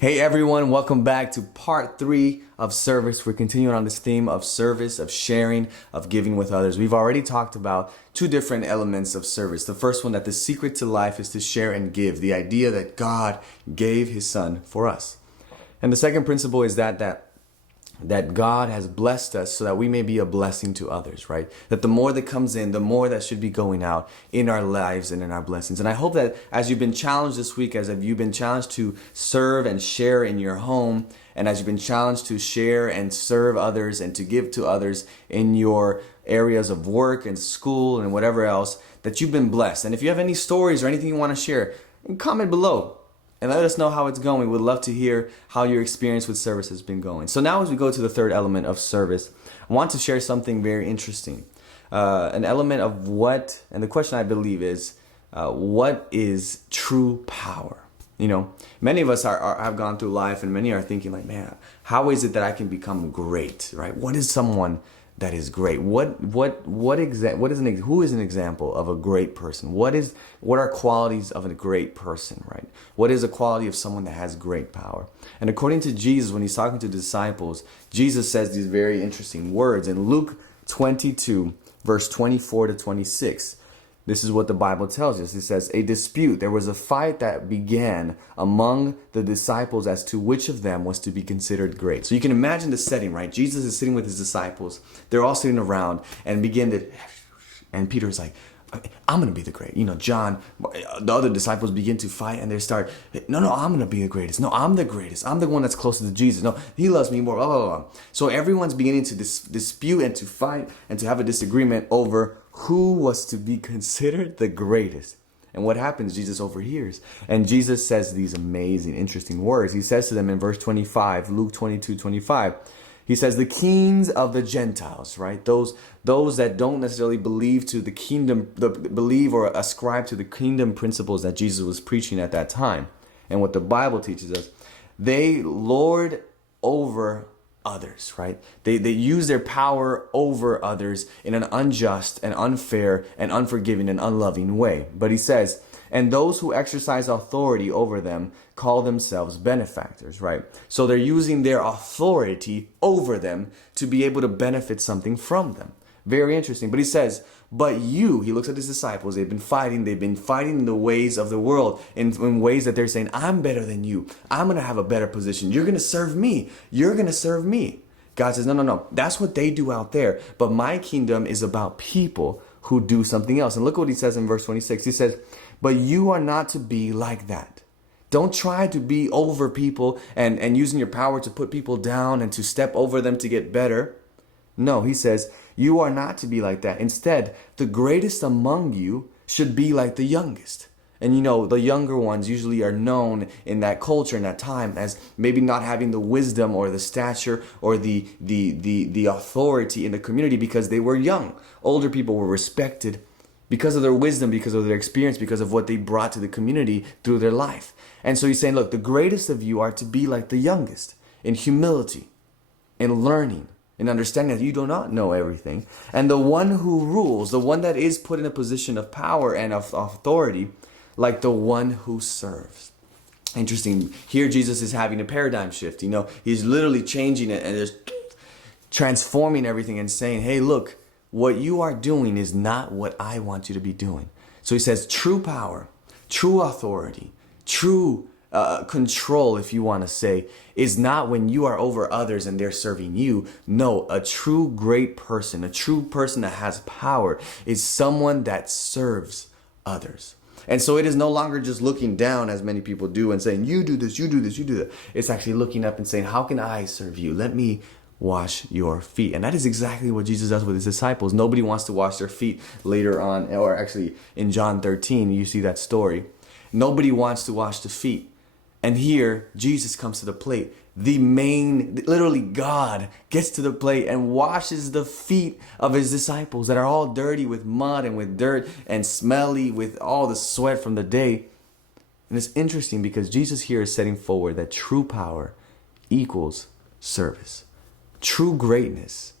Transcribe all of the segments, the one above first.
Hey everyone, welcome back to part 3 of service. We're continuing on this theme of service, of sharing, of giving with others. We've already talked about two different elements of service. The first one, that the secret to life is to share and give. The idea that God gave his son for us. And the second principle is that God has blessed us so that we may be a blessing to others, right? That the more that comes in, the more that should be going out in our lives and in our blessings. And I hope that as you've been challenged this week, as you've been challenged to serve and share in your home, and as you've been challenged to share and serve others and to give to others in your areas of work and school and whatever else, that you've been blessed. And if you have any stories or anything you want to share, comment below and let us know how it's going. We'd love to hear how your experience with service has been going. So now as we go to the third element of service, I want to share something very interesting. An element of what, and the question I believe is, what is true power? You know, many of us have gone through life and many are thinking like, man, how is it that I can become great, right? What is someone that is great? Who is an example of a great person? What are qualities of a great person, right? What is a quality of someone that has great power? And according to Jesus, when he's talking to the disciples, Jesus says these very interesting words in Luke 22, verse 24 to 26. This is what the Bible tells us. It says, a dispute. There was a fight that began among the disciples as to which of them was to be considered great. So you can imagine the setting, right? Jesus is sitting with his disciples. They're all sitting around and and Peter's like, I'm going to be the great. You know, John, the other disciples begin to fight and they start, no, I'm going to be the greatest. No, I'm the greatest. I'm the one that's closest to Jesus. No, he loves me more. Blah, blah, blah. So everyone's beginning to dispute and to fight and to have a disagreement over who was to be considered the greatest. And what happens? Jesus overhears. And Jesus says these amazing, interesting words. He says to them in verse 25, Luke 22:25, he says, the kings of the Gentiles, right? Those that don't necessarily believe to the kingdom, believe or ascribe to the kingdom principles that Jesus was preaching at that time. And what the Bible teaches us, they lord over others, right? They use their power over others in an unjust and unfair and unforgiving and unloving way. But he says, and those who exercise authority over them call themselves benefactors, right? So they're using their authority over them to be able to benefit something from them. Very interesting. But he says, but you, he looks at his disciples, they've been fighting in the ways of the world, in ways that they're saying, I'm better than you. I'm going to have a better position. You're going to serve me. You're going to serve me. God says, no. That's what they do out there. But my kingdom is about people who do something else. And look what he says in verse 26. He says, but you are not to be like that. Don't try to be over people and using your power to put people down and to step over them to get better. No, he says, you are not to be like that. Instead, the greatest among you should be like the youngest. And you know, the younger ones usually are known in that culture, in that time, as maybe not having the wisdom or the stature or the authority in the community because they were young. Older people were respected because of their wisdom, because of their experience, because of what they brought to the community through their life. And so he's saying, look, the greatest of you are to be like the youngest in humility, in learning, in understanding that you do not know everything. And the one who rules, the one that is put in a position of power and of authority, like the one who serves. Interesting. Here Jesus is having a paradigm shift. You know, he's literally changing it and just transforming everything and saying, hey, look, what you are doing is not what I want you to be doing. So he says true power, true authority, true control, if you want to say, is not when you are over others and they're serving you. No, a true great person, a true person that has power is someone that serves others. And so it is no longer just looking down as many people do and saying, you do this, you do this, you do that. It's actually looking up and saying, how can I serve you? Let me wash your feet. And that is exactly what Jesus does with his disciples. Nobody wants to wash their feet later on, or actually in John 13, you see that story. Nobody wants to wash the feet. And here, Jesus comes to the plate. Literally God gets to the plate and washes the feet of his disciples that are all dirty with mud and with dirt and smelly with all the sweat from the day. And it's interesting because Jesus here is setting forward that true power equals service. True greatness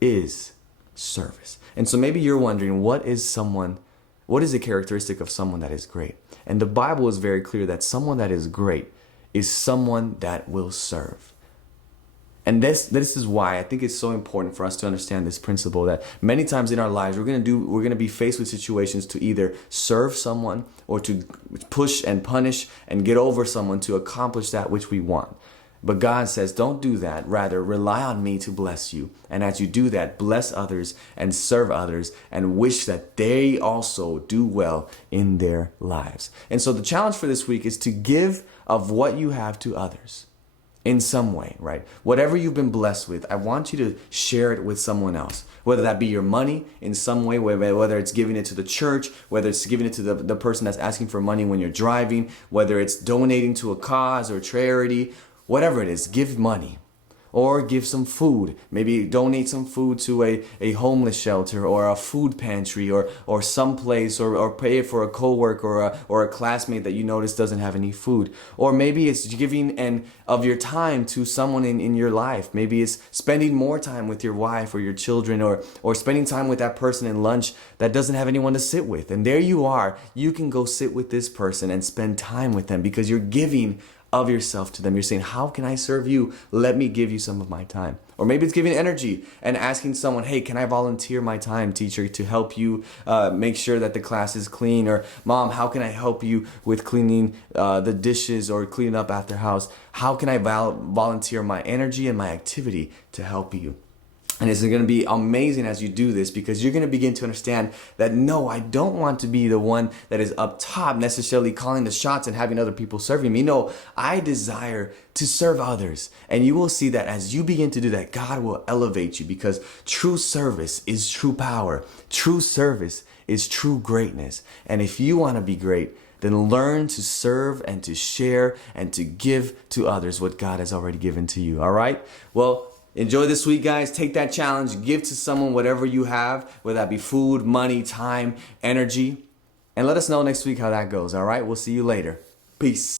is service. And so maybe you're wondering, what is a characteristic of someone that is great? And the Bible is very clear that someone that is great is someone that will serve. And this is why I think it's so important for us to understand this principle that many times in our lives we're gonna be faced with situations to either serve someone or to push and punish and get over someone to accomplish that which we want. But God says, don't do that. Rather, rely on me to bless you. And as you do that, bless others and serve others and wish that they also do well in their lives. And so the challenge for this week is to give of what you have to others. In some way, right? Whatever you've been blessed with, I want you to share it with someone else. Whether that be your money in some way, whether it's giving it to the church, whether it's giving it to the person that's asking for money when you're driving, whether it's donating to a cause or charity, whatever it is, give money. Or give some food. Maybe donate some food to a homeless shelter or a food pantry or someplace or pay it for a coworker or a classmate that you notice doesn't have any food. Or maybe it's giving of your time to someone in your life. Maybe it's spending more time with your wife or your children or spending time with that person in lunch that doesn't have anyone to sit with. And there you are. You can go sit with this person and spend time with them because you're giving of yourself to them. You're saying, how can I serve you? Let me give you some of my time. Or maybe it's giving energy and asking someone, hey, can I volunteer my time, teacher, to help you make sure that the class is clean? Or mom, how can I help you with cleaning the dishes or cleaning up after house? How can I volunteer my energy and my activity to help you? And it's going to be amazing as you do this because you're going to begin to understand that no, I don't want to be the one that is up top necessarily calling the shots and having other people serving me. No, I desire to serve others. And you will see that as you begin to do that, God will elevate you because true service is true power. True service is true greatness. And if you want to be great, then learn to serve and to share and to give to others what God has already given to you. All right? Well, enjoy this week, guys. Take that challenge. Give to someone whatever you have, whether that be food, money, time, energy. And let us know next week how that goes, all right? We'll see you later. Peace.